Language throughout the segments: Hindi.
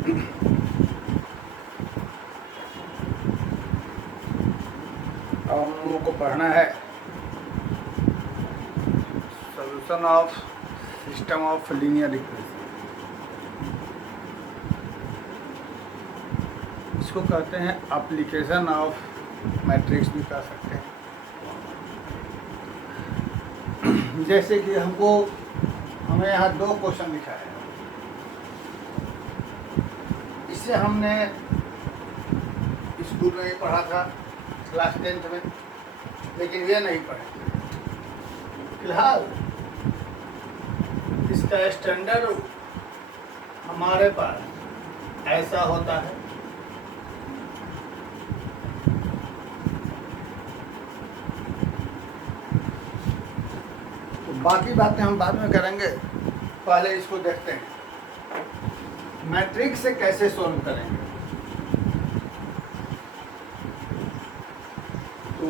अब हम लोगों को पढ़ना है solution of system of linear equation. इसको कहते हैं एप्लीकेशन ऑफ मैट्रिक्स भी कह सकते हैं। जैसे कि हमें यहाँ 2 क्वेश्चन लिखा है, इससे हमने स्कूल में ही पढ़ा था क्लास 10th में, लेकिन ये नहीं पढ़े। फिलहाल इसका स्टैंडर्ड हमारे पास ऐसा होता है। तो बाकी बातें हम बाद में करेंगे, पहले इसको देखते हैं मैट्रिक्स से कैसे सोल्व करेंगे। तो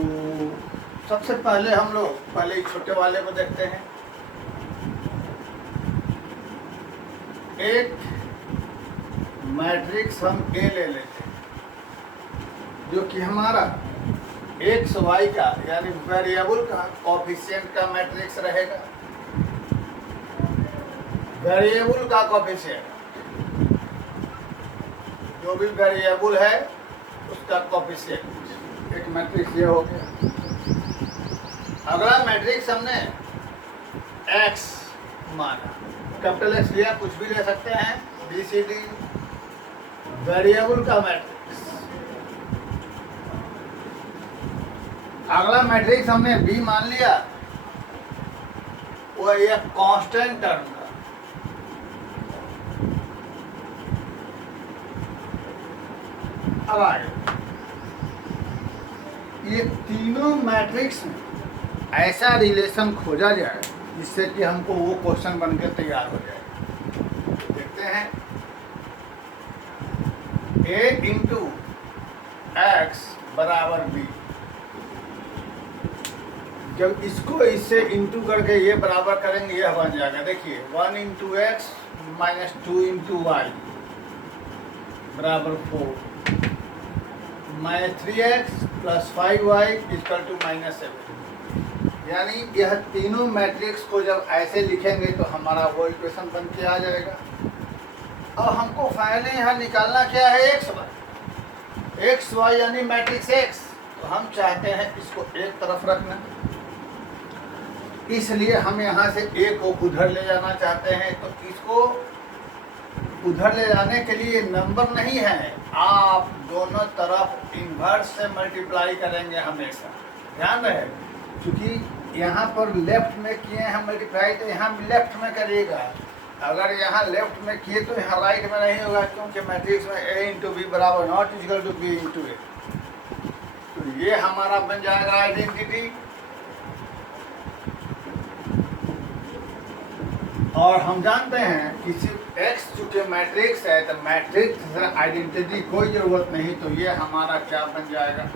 सबसे पहले हम लोग पहले छोटे वाले को देखते हैं। एक मैट्रिक्स हम ए ले लेते हैं, जो कि हमारा एक्स वाई का यानी वेरिएबल का कोफिशिएंट का मैट्रिक्स रहेगा। वेरिएबल का कोफिशिएंट, जो भी वेरिएबल है उसका कोफिशिएंट, एक मैट्रिक्स ये हो गया। अगला मैट्रिक्स हमने एक्स माना, कैपिटल एक्स लिया, कुछ भी ले सकते हैं, बी सी डी, वेरिएबल का मैट्रिक्स। अगला मैट्रिक्स हमने बी मान लिया, वो ये कांस्टेंट टर्म का। अब आगे ये तीनों मैट्रिक्स में ऐसा रिलेशन खोजा जाए जिससे कि हमको वो क्वेश्चन बनकर तैयार हो जाए। देखते हैं, a इंटू एक्स बराबर बी। जब इसको इससे इंटू करके ये बराबर करेंगे, यह बन जाएगा। देखिए 1 into x minus 2 into y बराबर 4, minus 3x plus 5y equal to minus 7। यानी यह तीनों मैट्रिक्स को जब ऐसे लिखेंगे तो हमारा वो इक्वेशन बन के आ जाएगा। अब हमको फाइनली यहाँ निकालना क्या है, एक्स वाई यानी मैट्रिक्स एक्स। तो हम चाहते हैं इसको एक तरफ रखना, इसलिए हम यहाँ से ए को उधर ले जाना चाहते हैं। तो इसको उधर ले जाने के लिए नंबर नहीं है, आप दोनों तरफ इन्वर्स से मल्टीप्लाई करेंगे हमेशा। ध्यान रहे, क्योंकि यहाँ पर लेफ्ट में किए हैं मल्टीप्लाई, तो यहाँ लेफ्ट में करिएगा। अगर यहाँ लेफ्ट में किए तो यहाँ राइट में नहीं होगा, क्योंकि मैट्रिक्स में a इंटू बी बराबर not equal to B into A. तो ये हमारा बन जाएगा आइडेंटिटी। और हम जानते हैं किसी x चूंकि मैट्रिक्स है तो मैट्रिक्स आइडेंटिटी कोई जरूरत नहीं, तो ये हमारा क्या बन जाएगा।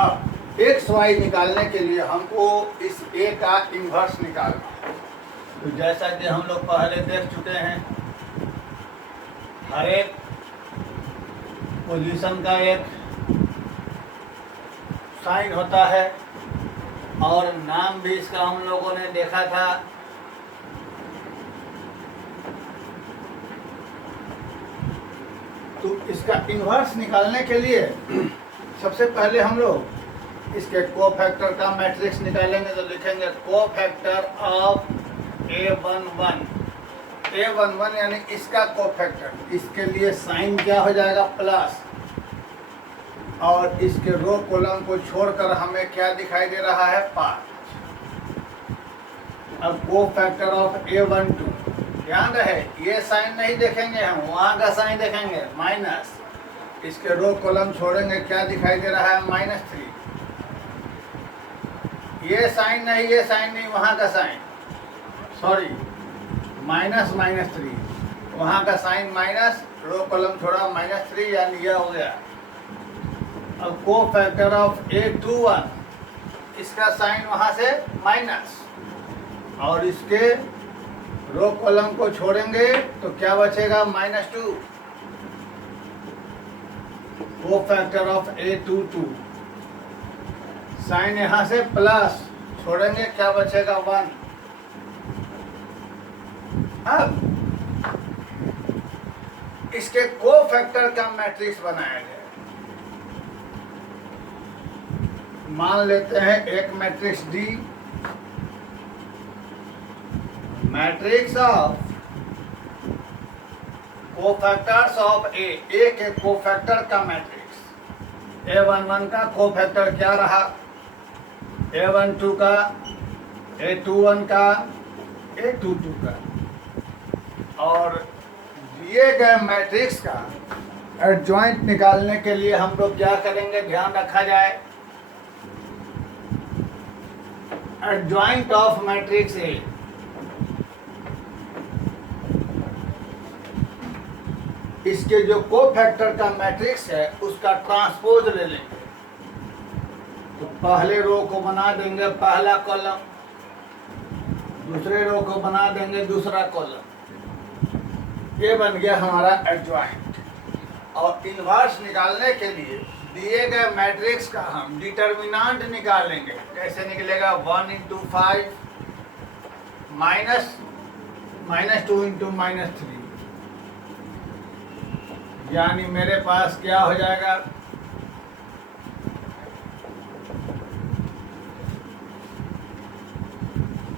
अब एक्स वाई निकालने के लिए हमको इस a का इन्वर्स निकालना है। तो जैसा कि हम लोग पहले देख चुके हैं, हर एक पोजीशन का एक साइन होता है, और नाम भी इसका हम लोगों ने देखा था। तो इसका इन्वर्स निकालने के लिए सबसे पहले हम लोग इसके कोफैक्टर का मैट्रिक्स निकालेंगे। तो लिखेंगे कोफैक्टर ऑफ A11 यानी इसका कोफैक्टर। इसके लिए साइन क्या हो जाएगा, प्लस, और इसके रो कॉलम को छोड़कर हमें क्या दिखाई दे रहा है, 5। अब कोफैक्टर ऑफ A12, ध्यान रहे ये साइन नहीं देखेंगे हम, वहाँ का साइन देखेंगे माइनस। इसके रो कॉलम छोड़ेंगे, क्या दिखाई दे रहा है, -3। ये साइन नहीं, वहाँ का साइन, सॉरी, -3, वहाँ का साइन माइनस, रो कॉलम छोड़ा -3, यानी यह हो गया। अब कोफैक्टर ऑफ A21, इसका साइन वहाँ से माइनस, और इसके रो कॉलम को छोड़ेंगे तो क्या बचेगा -2, को फैक्टर ऑफ A2 2, साइन यहाँ से प्लस छोड़ेंगे क्या बचेगा 1। अब इसके को फैक्टर का मैट्रिक्स बनाया जाए। मान लेते हैं एक matrix D, matrix of cofactors of A के कोफैक्टर का मैट्रिक्स। A11 का कोफैक्टर क्या रहा, A12 का, A21 का, A22 का। और दिए गए मैट्रिक्स का एडजॉइंट निकालने के लिए हम लोग क्या करेंगे, ध्यान रखा जाए। एडजॉइंट ऑफ मैट्रिक्स ए, इसके जो कोफैक्टर का मैट्रिक्स है उसका ट्रांसपोज ले लेंगे। तो पहले रो को बना देंगे पहला कॉलम, दूसरे रो को बना देंगे दूसरा कॉलम। ये बन गया हमारा एडजॉइंट। और इनवर्स निकालने के लिए दिए गए मैट्रिक्स का हम डिटर्मिनेंट निकालेंगे। कैसे निकलेगा, 1 × 5 -2 × -3, यानी मेरे पास क्या हो जाएगा,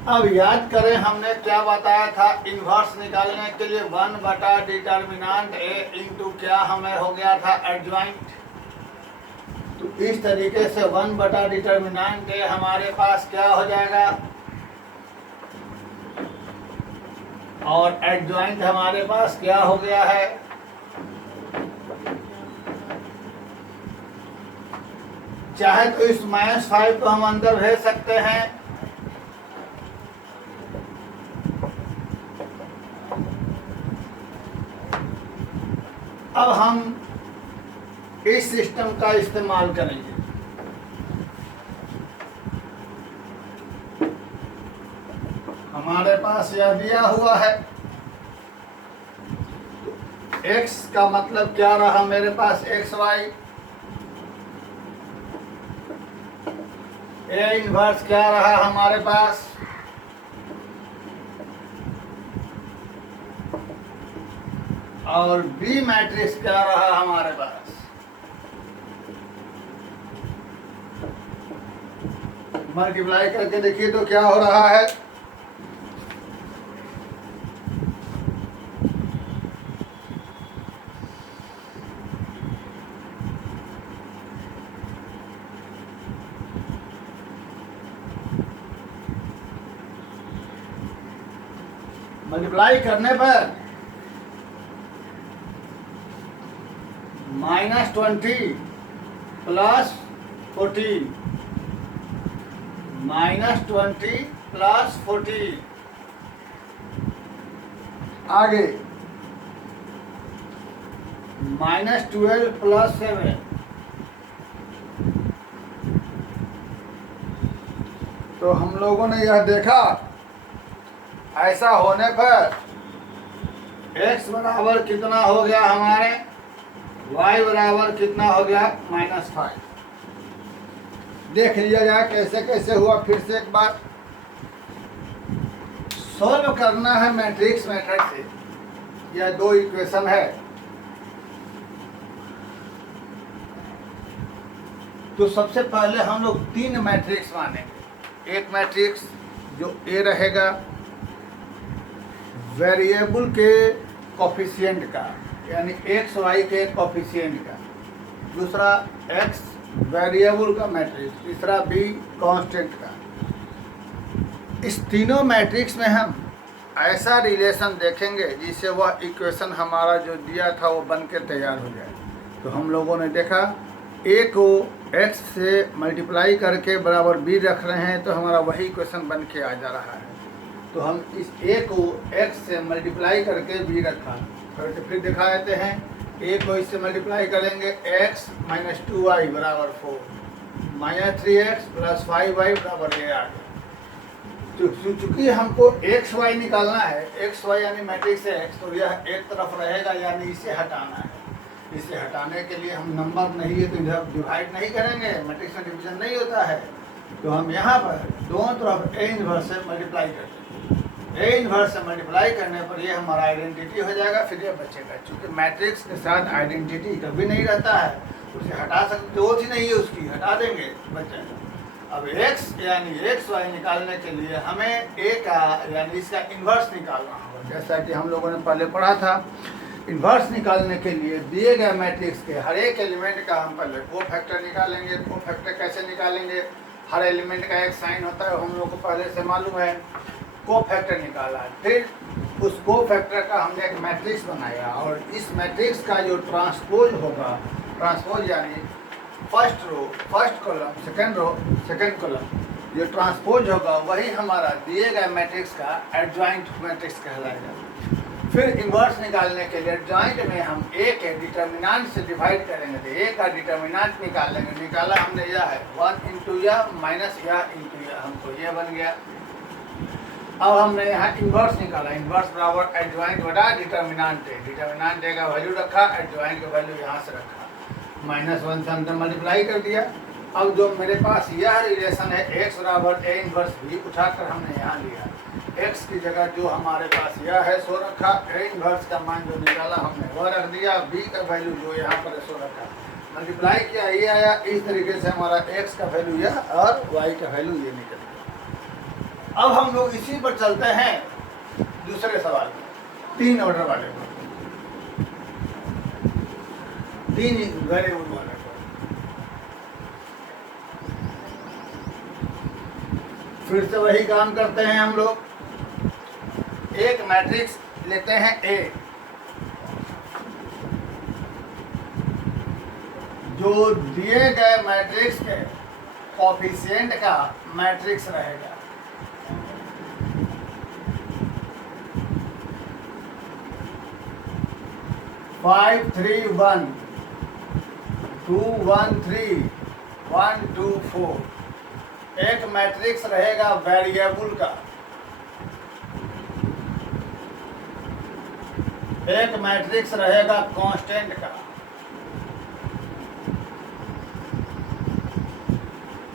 अब याद करें हमने क्या बताया था। इन्वर्स निकालने के लिए 1 बटा डिटर्मिनेंट ए इंटू क्या हमें हो गया था, एडजॉइंट। तो इस तरीके से 1 बटा डिटर्मिनेंट ए हमारे पास क्या हो जाएगा, और एडजॉइंट हमारे पास क्या हो गया है, चाहे तो इस -5 को हम अंदर भेज सकते हैं, अब हम इस सिस्टम का इस्तेमाल करेंगे। हमारे पास यह दिया हुआ है, x का मतलब क्या रहा मेरे पास, xy, A इनवर्स क्या रहा हमारे पास, और B मैट्रिक्स क्या रहा हमारे पास। मल्टीप्लाई करके देखिए तो क्या हो रहा है, मल्टीप्लाई करने पर -20 + 14, -20 + 14, आगे -12 + 7। तो हम लोगों ने यह देखा, ऐसा होने पर x बराबर कितना हो गया हमारे, y बराबर कितना हो गया, -5। देख लिया जाए कैसे कैसे हुआ, फिर से एक बार सॉल्व करना है मैट्रिक्स मेथड से। यह 2 इक्वेशन है, तो सबसे पहले हम लोग 3 मैट्रिक्स मानेंगे। एक मैट्रिक्स जो A रहेगा वेरिएबल के कोफिशिएंट का, यानी x y के कोफिशिएंट का, दूसरा x वेरिएबल का मैट्रिक्स, तीसरा b कांस्टेंट का। इस तीनों मैट्रिक्स में हम ऐसा रिलेशन देखेंगे जिससे वह इक्वेशन हमारा जो दिया था वो बन के तैयार हो जाए। तो हम लोगों ने देखा a को x से मल्टीप्लाई करके बराबर b रख रहे हैं, तो हमारा वही इक्वेशन बन के आ जा रहा है। तो हम इस a को x से मल्टीप्लाई करके b रखा करके फिर दिखा देते हैं। a को इससे मल्टीप्लाई करेंगे, x - 2y = 4, -3x + 5y = a आ गया। चूंकि हमको एक्स वाई निकालना है, एक्स वाई यानी मैट्रिक्स एक्स, तो यह एक तरफ रहेगा यानी इसे हटाना है। इसे हटाने के लिए हम नंबर नहीं है तो इधर डिवाइड नहीं करेंगे, मैट्रिक्स में डिवीजन नहीं होता है, तो हम यहाँ पर दोनों तरफ ए इनवर्स से मल्टीप्लाई करते हैं। ए इनवर्स से मल्टीप्लाई करने पर ये हमारा आइडेंटिटी हो जाएगा, फिर ये बचेगा। चूँकि मैट्रिक्स के साथ आइडेंटिटी कभी नहीं रहता है, उसे हटा सकते, दो ही नहीं है उसकी, हटा देंगे बच जाएगा। अब x यानी एक्स वाई निकालने के लिए हमें a का यानी इसका इन्वर्स निकालना होगा। जैसा कि हम लोगों ने पहले पढ़ा था, इन्वर्स निकालने के लिए दिए गए मैट्रिक्स के हर एक एलिमेंट का हम पहले कोफैक्टर निकालेंगे। कोफैक्टर कैसे निकालेंगे? हर एलिमेंट का एक साइन होता है, हम लोग को पहले से मालूम है। कोफैक्टर निकाला, फिर उस कोफैक्टर का हमने एक मैट्रिक्स बनाया, और इस मैट्रिक्स का जो ट्रांसपोज होगा, ट्रांसपोज यानी first row first column, second row second column, जो ट्रांसपोज होगा वही हमारा दिए गए मैट्रिक्स का एडजॉइंट मैट्रिक्स कहलाएगा। फिर इन्वर्स निकालने के लिए एडजॉइंट में हम ए के डिटर्मिनेंट से डिवाइड करेंगे, तो ए का डिटर्मिनेंट निकाल लेंगे। निकाला हमने यह है 1 इंटू यह माइनस यह इंटू यह, हमको यह बन गया। अब हमने यहाँ इन्वर्स निकाला, इन्वर्स बराबर एडजॉइंट बटा डिटर्मिनेंट है। डिटर्मिनेंट ए का वैल्यू रखा, एडजॉइंट का वैल्यू यहाँ से रखा, -1 से हमने मल्टीप्लाई कर दिया। अब जो मेरे पास यह रिलेशन है x बराबर ए इन्वर्स भी, उठाकर हमने यहाँ लिया। x की जगह जो हमारे पास यह है सो रखा, ए इन्वर्स का मान जो निकाला हमने वह रख दिया, b का वैल्यू जो यहाँ पर सो रखा, मल्टीप्लाई किया, ये आया। इस तरीके से हमारा x का वैल्यू यह और y का वैल्यू ये निकल गया। अब हम लोग इसी पर चलते हैं दूसरे सवाल में, 3 ऑर्डर वाले पर, 3 वेरिएबल वाले। फिर से वही काम करते हैं हम लोग। एक मैट्रिक्स लेते हैं A, जो दिए गए मैट्रिक्स के कोफिशिएंट का मैट्रिक्स रहेगा। फाइव 3 1 2 1 3 1 2 4। एक मैट्रिक्स रहेगा वेरिएबल का, एक मैट्रिक्स रहेगा कांस्टेंट का।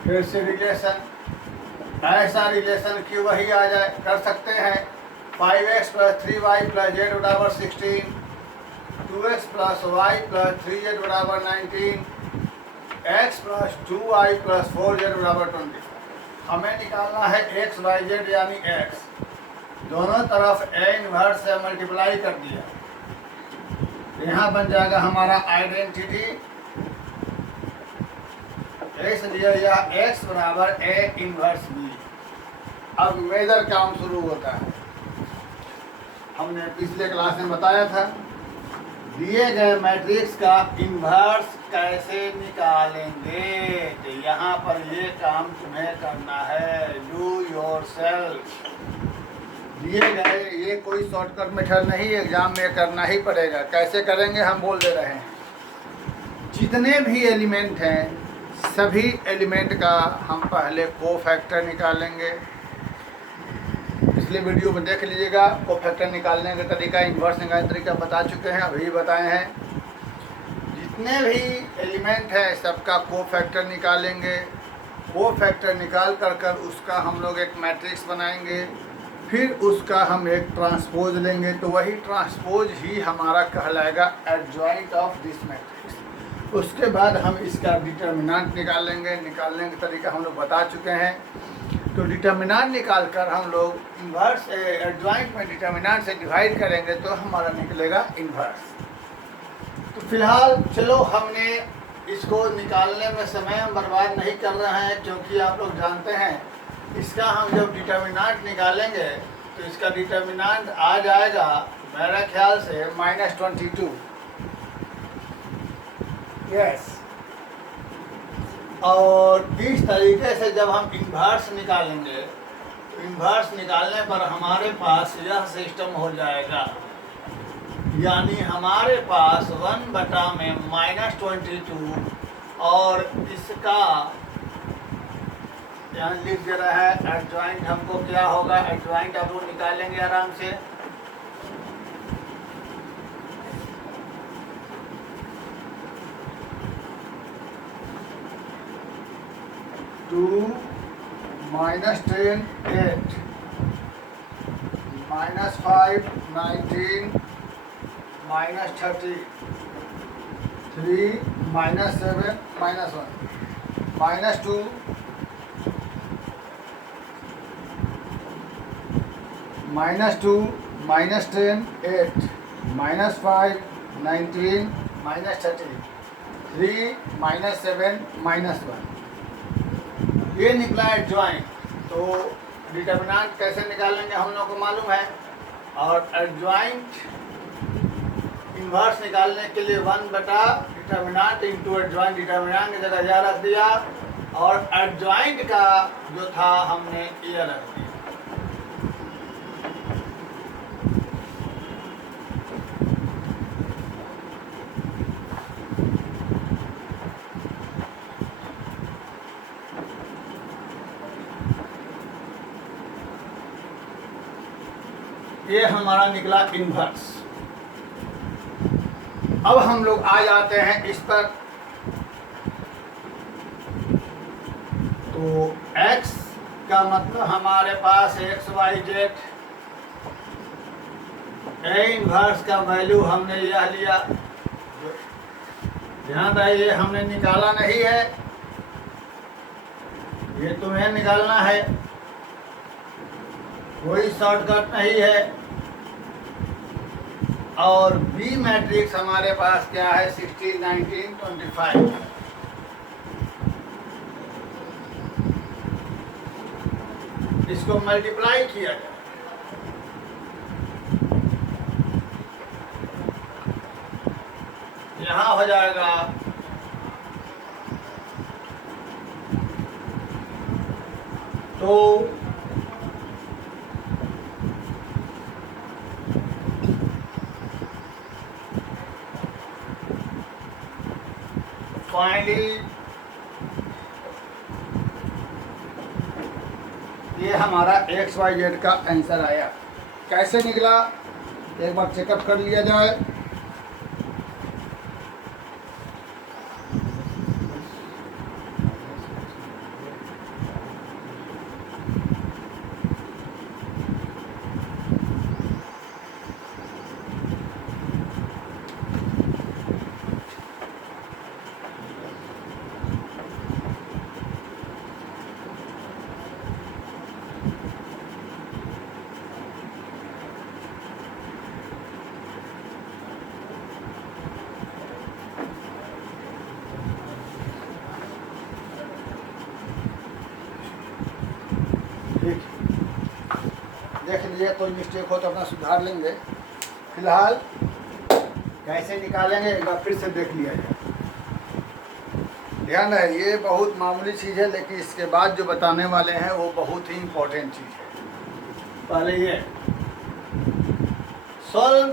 फिर से रिलेशन, ऐसा रिलेशन कि वही आ जाए, कर सकते हैं। 5x + 3y + z बराबर 16, 2x + y + 3z बराबर 19, x + 2y + 4z बराबर 25। हमें निकालना है x y z यानी x, दोनों तरफ a इन्वर्स से मल्टीप्लाई कर दिया, यहाँ बन जाएगा हमारा आइडेंटिटी। इसलिए यह x बराबर a इन्वर्स b। अब मेजर काम शुरू होता है। हमने पिछले क्लास में बताया था, दिए गए मैट्रिक्स का इन्वर्स कैसे निकालेंगे, तो यहाँ पर ये काम तुम्हें करना है, डू योरसेल्फ। दिए गए, ये कोई शॉर्टकट मेथड नहीं, एग्जाम में करना ही पड़ेगा। कैसे करेंगे हम बोल दे रहे हैं। जितने भी एलिमेंट हैं सभी एलिमेंट का हम पहले कोफैक्टर निकालेंगे। पिछले वीडियो में देख लीजिएगा, कोफैक्टर निकालने का तरीका, इन्वर्स निकालने का तरीका बता चुके हैं, अभी बताए हैं। जितने भी एलिमेंट हैं सबका कोफैक्टर निकालेंगे। कोफैक्टर निकाल कर उसका हम लोग एक मैट्रिक्स बनाएंगे, फिर उसका हम एक ट्रांसपोज लेंगे, तो वही ट्रांसपोज ही हमारा कहलाएगा एडजॉइंट ऑफ दिस मैट्रिक्स। उसके बाद हम इसका डिटर्मिनेंट निकालेंगे। निकालने का तरीका हम लोग बता चुके हैं। तो डिटर्मिनेंट निकाल कर हम लोग इन्वर्स एडजॉइंट में डिटर्मिनेंट से डिवाइड करेंगे तो हमारा निकलेगा इन्वर्स। तो फिलहाल चलो, हमने इसको निकालने में समय हम बर्बाद नहीं कर रहे हैं, क्योंकि आप लोग जानते हैं इसका हम जब डिटर्मिनेंट निकालेंगे तो इसका डिटर्मिनेंट आ जाएगा मेरे ख्याल से -22। यस, और इस तरीके से जब हम इन्वर्स निकालेंगे तो इन्वर्स निकालने पर हमारे पास यह सिस्टम हो जाएगा, यानी हमारे पास 1/में -22 और इसका यहाँ लिख दे रहा है एडजॉइंट हमको क्या होगा, एडजॉइंट आप लोग निकालेंगे आराम से। टू -10 8 -5 19 -30 3 -7 -1 -2 -2 -10 8 -5 19 -30 3 -7 -1 ये निकला एडजॉइंट। तो डिटर्मिनेंट कैसे निकालेंगे हम लोग को मालूम है, और एडजॉइंट इन्वर्स निकालने के लिए 1 बटा डिटर्मिनेंट इंटू एडजॉइंट, डिटर्मिनेंट की जगह यह रख दिया और एडजॉइंट का जो था हमने ये रख दिया। ये हमारा निकला इन्वर्स। अब हम लोग आ जाते हैं इस पर। तो x का मतलब हमारे पास x y z, a inverse का वैल्यू हमने यह लिया। ध्यान रहे ये हमने निकाला नहीं है, ये तुम्हें निकालना है, कोई शॉर्टकट नहीं है। और बी मैट्रिक्स हमारे पास क्या है, 16 19 25। इसको मल्टीप्लाई किया जाए, यहाँ हो जाएगा तो फाइनली ये हमारा एक्स वाई जेड का आंसर आया। कैसे निकला एक बार चेकअप कर लिया जाए। देख लीजिए, कोई मिस्टेक हो तो अपना सुधार लेंगे। फिलहाल कैसे निकालेंगे एक बार फिर से देख लिया जाए। ध्यान है, ये बहुत मामूली चीज़ है, लेकिन इसके बाद जो बताने वाले हैं वो बहुत ही इम्पोर्टेंट चीज़ है। पहले ये solve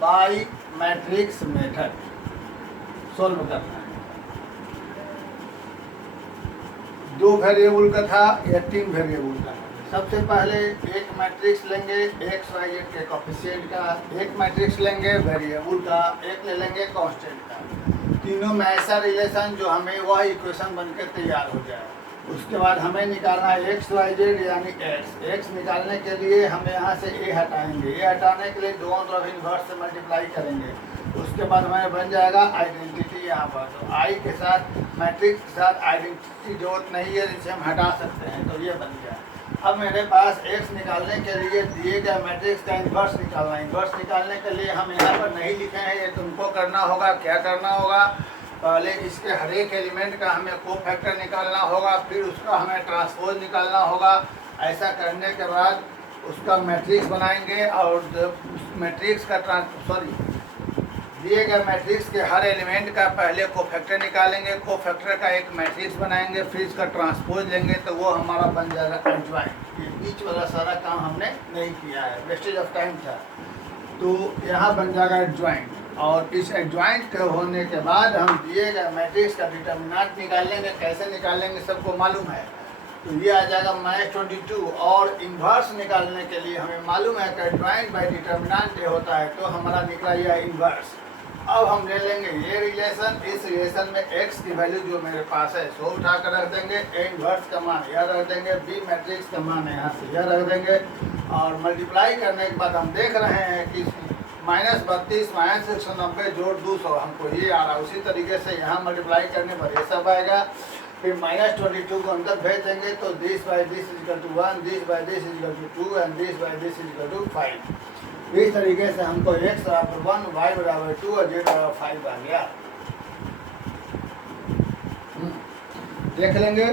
by matrix method solve करना है। 2 वेरिएबल का था या 3 वेरिएबल का। सबसे पहले एक मैट्रिक्स लेंगे एक्स वाई जेड के कोफिशिएंट का, एक मैट्रिक्स लेंगे वेरिएबल का, एक ले लेंगे कांस्टेंट का। तीनों में ऐसा रिलेशन जो हमें वह इक्वेशन बनकर तैयार हो जाए। उसके बाद हमें निकालना है एक्स वाई जेड यानी एक्स निकालने के लिए हम यहाँ से ए हटाएंगे, ए हटाने के लिए दोनों तरफ इन्वर्स से मल्टीप्लाई करेंगे। उसके बाद हमें बन जाएगा आइडेंटिटी यहाँ पर। तो आई के साथ मैट्रिक्स के साथ आइडेंटिटी जरूरत नहीं है जिसे हम हटा सकते हैं, तो ये बन गया। अब मेरे पास x निकालने के लिए दिए गए मैट्रिक्स का इन्वर्स निकालना है। इन्वर्स निकालने के लिए हम यहाँ पर नहीं लिखे हैं, ये तुमको करना होगा। क्या करना होगा, पहले इसके हर एक एलिमेंट का हमें कोफैक्टर निकालना होगा, फिर उसका हमें ट्रांसपोज निकालना होगा। ऐसा करने के बाद उसका मैट्रिक्स बनाएंगे और उस मैट्रिक्स का दिए गए मैट्रिक्स के हर एलिमेंट का पहले कोफैक्टर निकालेंगे, कोफैक्टर का एक मैट्रिक्स बनाएंगे, फिर इसका ट्रांसपोज लेंगे, तो वो हमारा बन जाएगा एडजॉइंट। ये बीच वाला सारा काम हमने नहीं किया है, वेस्टेज ऑफ टाइम था। तो यहाँ बन जाएगा एडजॉइंट। और इस एडजॉइंट के होने के बाद हम दिए गए मैट्रिक्स का डिटर्मिनेंट निकाल लेंगे। कैसे निकालेंगे सबको मालूम है। तो ये आ जाएगा -22। और इन्वर्स निकालने के लिए हमें मालूम है कि डिवाइड बाई डिटर्मिनेंट ये होता है, तो हमारा निकला यह इन्वर्स। अब हम ले लेंगे ये रिलेशन, इस रिलेशन में x की वैल्यू जो मेरे पास है सो उठा कर रख देंगे, ए इन्वर्स का मान यह रख देंगे, बी मैट्रिक्स का मान यहाँ से यह रख देंगे, और मल्टीप्लाई करने के बाद हम देख रहे हैं कि -32 -190 जोड़ 200 हमको ये आ रहा है। उसी तरीके से यहाँ मल्टीप्लाई करने पर ये सब आएगा। फिर -22 को अंदर भेज देंगे तो this by this is equal to 1, this by this is equal to 2 and this by this is equal to 5। इस तरीके से हमको x बराबर 1, y बराबर 2 और z बराबर 5 आ गया। देख लेंगे,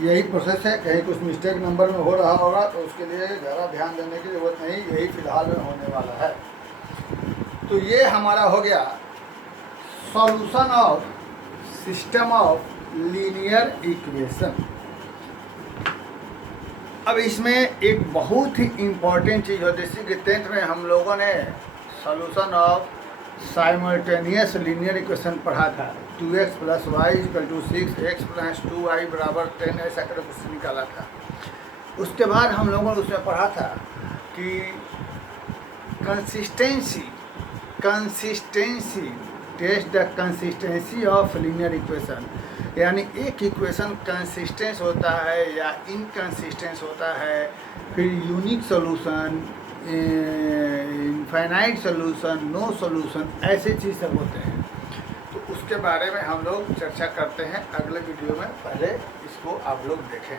यही प्रोसेस है। कहीं कुछ मिस्टेक नंबर में हो रहा होगा तो उसके लिए ज़्यादा ध्यान देने की जरूरत नहीं, यही फिलहाल में होने वाला है। तो ये हमारा हो गया solution of system of linear equation. अब इसमें एक बहुत ही इम्पॉर्टेंट चीज़ होती है, जैसे कि 10th में हम लोगों ने solution of simultaneous linear equation पढ़ा था। 2x + y = 6, x + 2y = 10, ऐसा करके क्वेश्चन निकाला था। उसके बाद हम लोगों ने उसमें पढ़ा था कि consistency test the consistency of linear equation, यानी एक इक्वेशन कंसिस्टेंस होता है या इनकंसिस्टेंस होता है, फिर unique solution, infinite solution, no solution, ऐसे चीज़ सब होते हैं। तो उसके बारे में हम लोग चर्चा करते हैं अगले वीडियो में। पहले इसको आप लोग देखें।